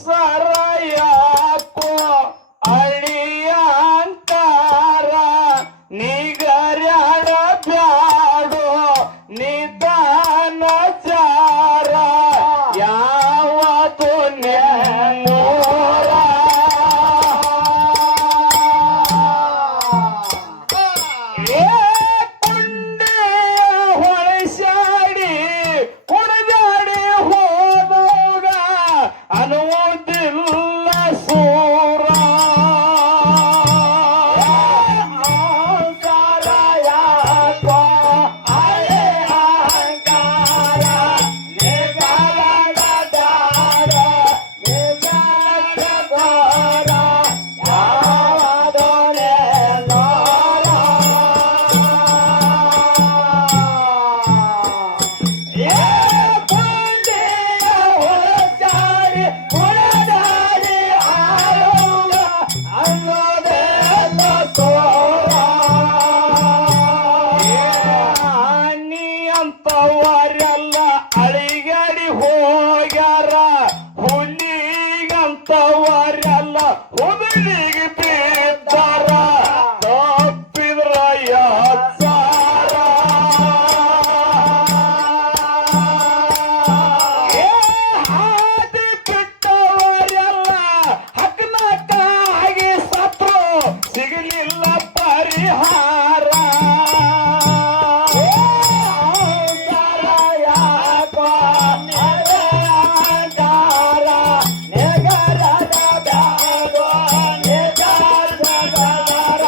ಸರಯಾಕೋ ಅಳಿಯಾಂಕಾರ ನಿಗರ್ಯಾಡ ಬ್ಯಾಡೋ ನಿಧಾನ ಚಾರ ಯಾವದು ನೆಮ್ಮೂರ ಕುಂಡೆ ಹೊಳಸಾಡಿ ಕುಣಜಾಡಿ ಹೋದಾಗ ಅನ್ನುವುದಿಲ್ಲ ಸೂರ ಯಾಕೋ ಅಳೆ ಅಹಂಕಾರ ನಿಗಲಗದಾರ ನಿಜಗರ ಯಾವದೊಳೆ ನೋರ ಕುಂಡೆಯ ಹೊರಚಾಡಿ ಹೊರದಾಡಿ ಆರೋಗ ಅನ್ನೋದೆಲ್ಲ ಸೋರ ನೀ ಅಂತವರೆಲ್ಲ ಅಳಿಗಡಿ ಹೋಗ್ಯಾರ ಹುಲಿಗಂತವರೆಲ್ಲ ಹುದುಲಿಗೆ ಬಿದ್ದಾರ ತಪ್ಪಿದ್ರ ಯಾಚಾರ ಹಾದಿ ಬಿಟ್ಟವರೆಲ್ಲ ಹಕ್ಕನಕ್ಕಾಗಿ ಸತ್ರು ಸಿಗಲಿಲ್ಲ ಪರಿಹಾರ ಯಾಕೋ ಅಳೆ ಅಹಂಕಾರ ನಿಗರದ ಬ್ಯಾಡೋ ನಿಜಗರ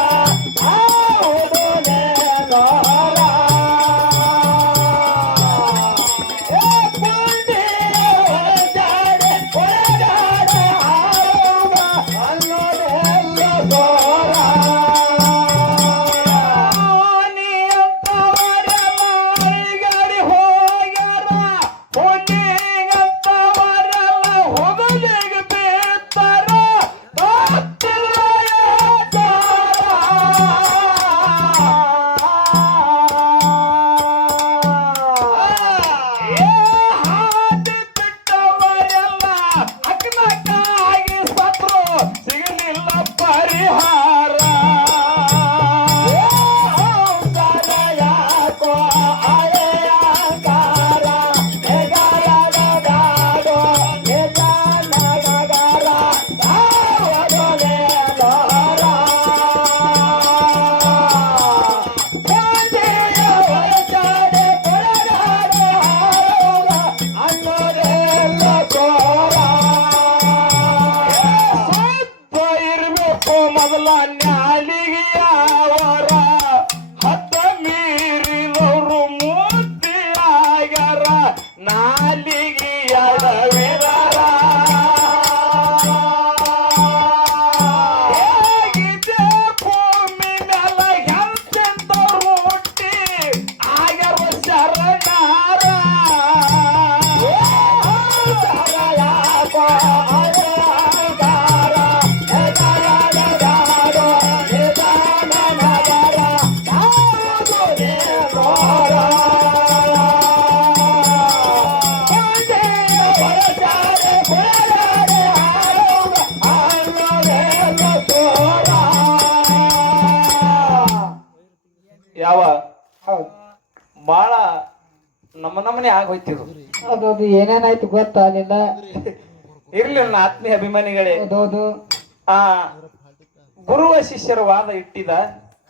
ಹೌದು ನೆನೋರ ಕುಂಡೆ ಹೊರಚಾಡಿ ಹೊರಗಾಡ ಆರೋಗ ಅನ್ನೋದೆಲ್ಲ ಸೋರ ನೀ ಅಂತವರೆಲ್ಲ ಅಳಿಗಡಿ ಹೋಗ್ಯಾರ ಹುಲಿಗಂತವರೆಲ್ಲ ಹೊಗಲಿಗೆ ಬಿದ್ದಾರ ತಪ್ಪಿಲ್ಲ ಹಾದಿ ಬಿಟ್ಟವರೆಲ್ಲ ಹಕ್ಕನಕ್ಕಾಗಿ ಸತ್ರು ಸಿಗಲಿಲ್ಲ ಪರಿಹಾರ ಯಾಕೋ ಅಳೆ ಅಹಂಕಾರ ನಿಗಲದ ಬ್ಯಾಡೋ ನಿಜಗರ ಯಾವದೊಳೆ ನೋರ ಕುಂಡೆಯ ಹೊರಚಾಡಿ ಹೊರಗಾಡ ಆರೋಗ ಅನ್ನೋದೆಲ್ಲ ಸೋರ ಸತ್ತ ಇರ್ಬೇಕು ಮೊದಲ ನ್ಯಾಲಿಗೆಯವರ ಹತ್ತ ಮೀರಿದವರು ಮೂರ್ತಿ ಆಗ್ಯಾರ ನಾಲಿಗೆ ಎಡವಿದರ ಹೇಗಿದೆ ಭೂಮಿ ಮ್ಯಾಲ ಎಂತೆಂಥವ್ರು ಹುಟ್ಟಿ ಆಗ್ಯಾರ ಶರಣಾರ ಯಾಕೋ ಅಳೆ ಅಹಂಕಾರ ನಿಗಲದ ಬ್ಯಾಡೋ ನಿಜಗರ ಯಾವದು ನೆನೋರ ಕುಂಡೆಯ ಹೊರಚಾಡಿ ಹೊರಗಾಡಿ ಆರೋಗ ಅನ್ನೋದೆಲ್ಲ ಸೋರ ಯಾವ ಹೌದು ಬಾಳ ನಮ್ಮನೆ ಆಗೋಯ್ತಿರು ಅದೊಂದು ಏನೇನಾಯ್ತು ಗೊತ್ತಾ ನಿನ್ನ ಇರ್ಲಿ ನನ್ನ ಆತ್ಮೀಯ ಅಭಿಮಾನಿಗಳೇ ಹೌದೌದು ಆ ಗುರುವ ಶಿಷ್ಯರ ವಾದ ಇಟ್ಟಿದ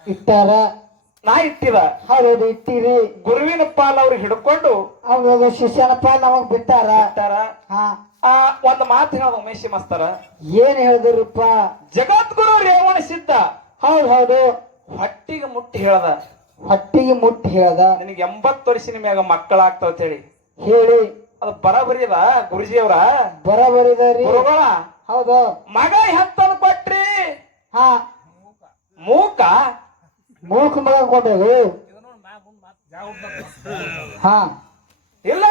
ಇಟ್ಟಾರ ನಾ ಇಟ್ಟಿದ ಹೌದೌದು ಇಟ್ಟಿರಿ ಗುರುವಿನ ಪಾಲ್ ಅವ್ರು ಹಿಡ್ಕೊಂಡು ಅವಾಗ ಶಿಷ್ಯನಪ್ಪ ನಮಗ್ ಬಿಟ್ಟಾರ ಇಟ್ಟಾರ. ಹಾ ಆ ಒಂದ್ ಮಾತು ಹೇಳೋದು ಉಮೇಶಿ ಮಾಸ್ತರ ಏನ್ ಹೇಳಿದ್ರಪ್ಪ ಜಗದ್ಗುರು ರೇವಣ ಸಿದ್ಧ ಹೌದು ಹೊಟ್ಟಿಗೆ ಮುಟ್ಟಿ ಹೇಳ್ದ ಹೊಟ್ಟಿಗೆ ಮುಟ್ಟಿ ಹೇಳ್ದ ನಿನಗೆ 80 ವರ್ಷದ ಮ್ಯಾಗ ಮಕ್ಕಳಾಗ್ತಾವ ಅಂತ ಹೇಳಿ ಹೇಳಿ ಅದು ಬರಬರಿದ ಗುರುಜಿಯವರ ಬರಬರಿದಾರಿ ಗುರುಗಳ ಹೌದು ಮಗ ಹೆತ್ತದ ಕೊಟ್ರಿ ಹಾ ಮೂಕ ಮೂಕ ಮಗ ಕೊಟ್ಟರು ಹಾ ಇಲ್ಲ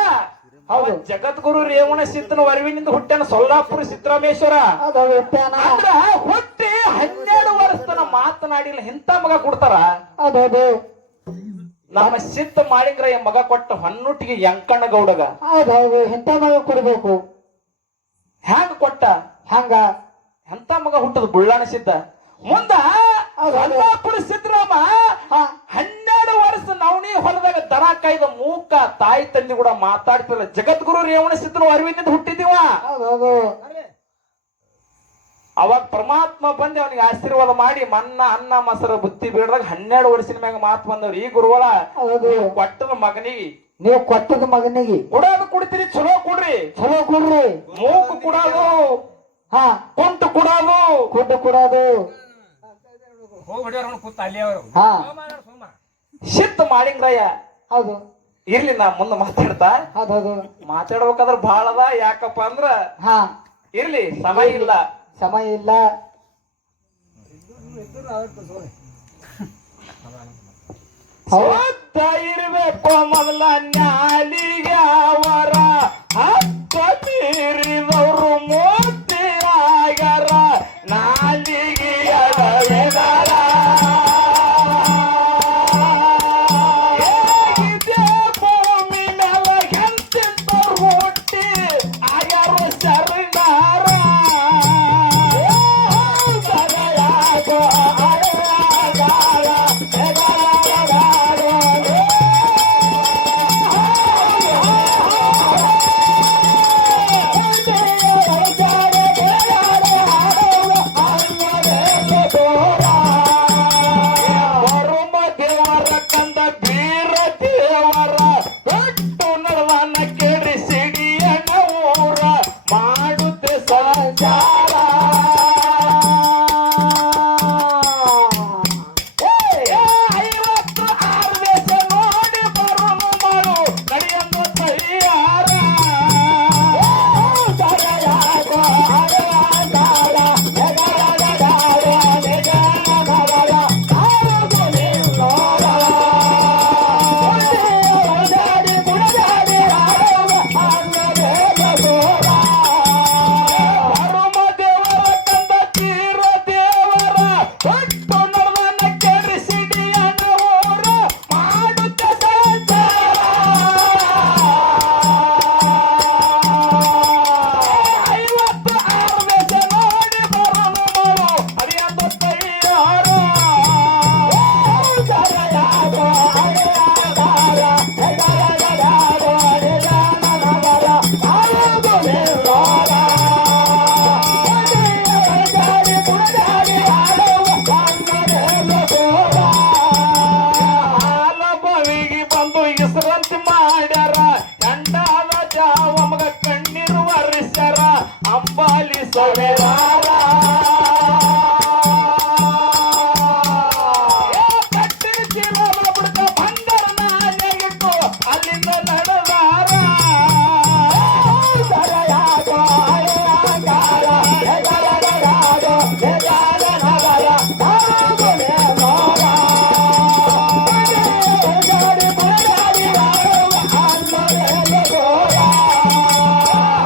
ಹೌದು ಜಗದ್ಗುರು ರೇವಣ ಸಿದ್ಧನ ವರವಿನಿಂದ ಹುಟ್ಟ್ಯಾನ ಸೊಲ್ಲಾಪುರ ಸಿದ್ದರಾಮೇಶ್ವರ ಅದು ಹುಟ್ಟ್ಯಾನ ಅಂದ್ರ ಹುಟ್ಟಿ 12 ವರ್ಷ ತನ ಮಾತನಾಡಿಲ್ಲ ಇಂಥ ಮಗ ಕೊಡ್ತಾರ ಅದೌದು ನಮ್ಮ ಸಿದ್ಧ ಮಾಡಿಂಗ್ರ ಮಗ ಕೊಟ್ಟ ಹೊನ್ನುಟ್ಟಿಗೆ ಯಂಕಣ್ಣ ಗೌಡಗ ಹೌದೌದು ಇಂಥ ಮಗ ಕೊಡ್ಬೇಕು ಹ್ಯಾಂಗ ಕೊಟ್ಟ ಹಂಗ ಎಂತ ಮಗ ಹುಟ್ಟದ ಬುಳ್ಳಾಣ ಸಿದ್ಧ ಮುಂದ ಸೊಲ್ಲಾಪುರ ಸಿದ್ದರಾಮ ಹಾ 12 ವರ್ಷ ನವಣಿ ಹೊಲದಾಗ ದನ ಕಾಯ್ದ ಮೂಕ ತಾಯಿ ತಂದೆ ಕೂಡ ಮಾತಾಡ್ತಿಲ್ಲ. ಜಗದ್ಗುರು ರೇವಣ ಸಿದ್ಧನ ಅರಿವಿನಿಂದ ಹುಟ್ಟಿದೀವ. ಹೌದೌದು ಅವಾಗ ಪರಮಾತ್ಮ ಬಂದು ಅವನಿಗೆ ಆಶೀರ್ವಾದ ಮಾಡಿ ಮನ್ನ ಅನ್ನ ಮೊಸರು ಬುತ್ತಿ ಬೇಡದಾಗ 12 ವರ್ಷದ ಮ್ಯಾಗ ಮಾತು ಬಂದವ್ರು. ಈ ಗುರುಗಳ ಹೌದು ಕೊಟ್ಟದ ಮಗನಿಗೆ ನೀವು ಕೊಟ್ಟದ ಮಗನಿಗೆ ಕೊಡೋದು ಕುಡಿತೀರಿ, ಚಲೋ ಕೊಡ್ರಿ. ಚಲೋ ಕೊಡ್ರಿ. ಮೂಕು ಕೊಡೋದು, ಹಾ ಕುಂಟು ಕೊಡೋದು, ಕುಡ್ಡು ಕೊಡೋದು. ಹಾ ಶಿತ್ ಮಾಡಿಂಗ್ರಯ್ಯ. ಹೌದು ಇರ್ಲಿ ನಾ ಮುಂದೆ ಮಾತಾಡ್ತಾ ಹೌದೌದು ಮಾತಾಡ್ಬೇಕಾದ್ರ ಬಾಳ ಅದ. ಯಾಕಪ್ಪ ಅಂದ್ರ ಹಾ ಇರ್ಲಿ ಸಮಯ ಇಲ್ಲ. ಸಮಯ ಇಲ್ಲ. ಹೊತ್ತ ಇರ್ಬೇಕು ಮೊದಲ ನ್ಯಾಲಿಗೆ ಅವರ ಹತ್ತ ಮೀರಿದವರು ಮೂರ್ತಿ ಆಗ್ಯಾರ ನಾಲಿಗೆ ಅಡವಿದಾರ. ಹೇಗಿದೆ ಭೂಮಿ ಮೇಲೆ ಎಂತಿಂತವ್ರು ಹುಟ್ಟಿ ಆಗ್ಯಾರ ಶರಣಾರ. ಸರಿಯಾಗೋ ಬರುಮ ದೇವರ ಕಂದ ಬೀರ ದೇವರ ಬಿಟ್ಟು ನಡವನ ಕೇಳಿ ಸಿಡಿಯನ ಊರ ಮಾಡುತ್ತೆ ಸಂಚಾರ. ಐವತ್ತು 6 ದೇಶ ನೋಡಿ ಬರುಮ ಮಾಡು ನಡೆಯನ್ನು ತಯಾರ. ಸರಿಯಾಗೋ ಹಾಲಬವಿಗೆ ಬಂದು ಇಸ್ರಂತಿ ಮಾಡ್ಯಾರ. ಗಂಡಾದ ಜಾವ ಮಗ ಕಣ್ಣೀರು ವರ್ಷರ ಅಂಬಾಲಿ ಸೊಳೆವಾರ. ಕಟ್ಟಿನ ಚೀಲ ಬಿಡ್ಕ ಬಂಗಾರ ನಾನೆಗಿಟ್ಟು ಅಲ್ಲಿಂದ ನಡೆದಾರ. ಸರಿಯಾಗೋ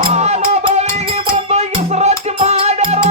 ಹಾಲಬವಿಗೆ ಬಂದು ಇಸ್ರಂತಿ ಮಾಡ್ಯಾರ.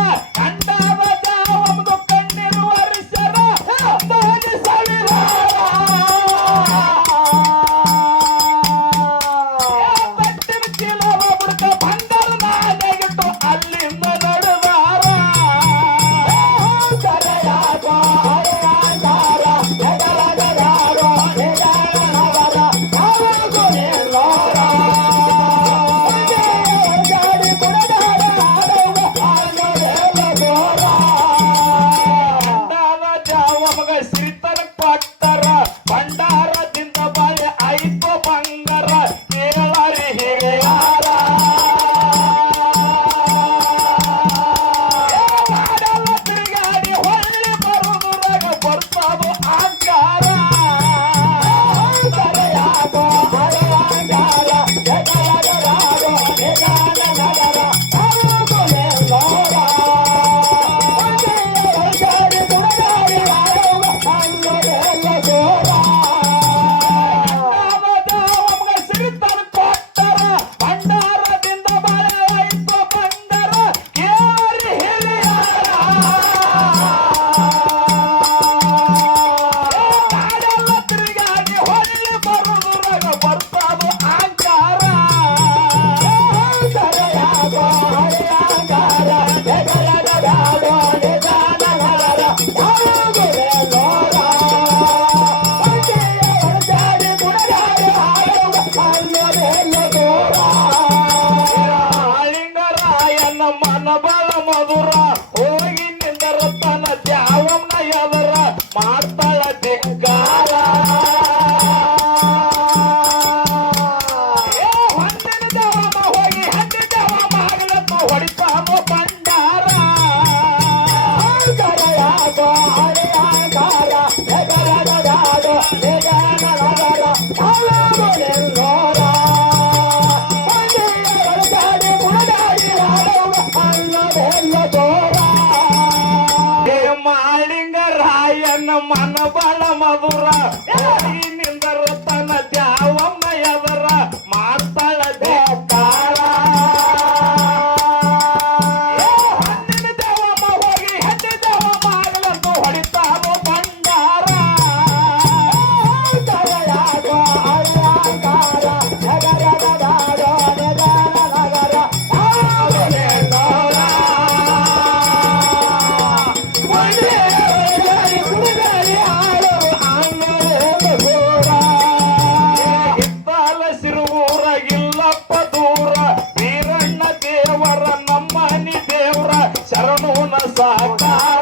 ಮಧುರ ಹೋಗಿ ನಿಂದರ ತನ ದ್ಯಾವಮ್ನ ಎದರ ಮಾಡ್ತಾಳ ಧಿಕ್ಕಾರ ಹೊಂದಿನ ದೇವಮ್ಮ ಹೋಗಿ ಹಂದಿ ದೇವಮ್ಮ ಹಗಲತ್ತು ಹೊಡಿತಾನೋ ಬಂಡಾರ ಮಾಳಿಂಗ ರಾಯನ ಮನ ಬಲ ಮಧುರ ಹೋಗಿ ನಿಂದರ ತನ ದ್ಯಾವಮ್ಮ ಎದರ ಮಾಡ್ತಾಳ ಧಿಕ್ಕಾರ ಹಂದಿನ ದೇವಮ್ಮ ಹೋಗಿ ಹಂದಿ ದೇವಮ್ಮ ಹಗಲತ್ತು ಹೊಡಿತಾನೋ ಬಂಡಾರ ಇದ್ದಾಲ ಸಿರುವೂರ ಇಲ್ಲಪ್ಪ ದೂರ ವೀರಣ್ಣ ದೇವರ ನಮ್ಮನಿ ದೇವ್ರ ಶರಣೂನ ಸಾಕಾರ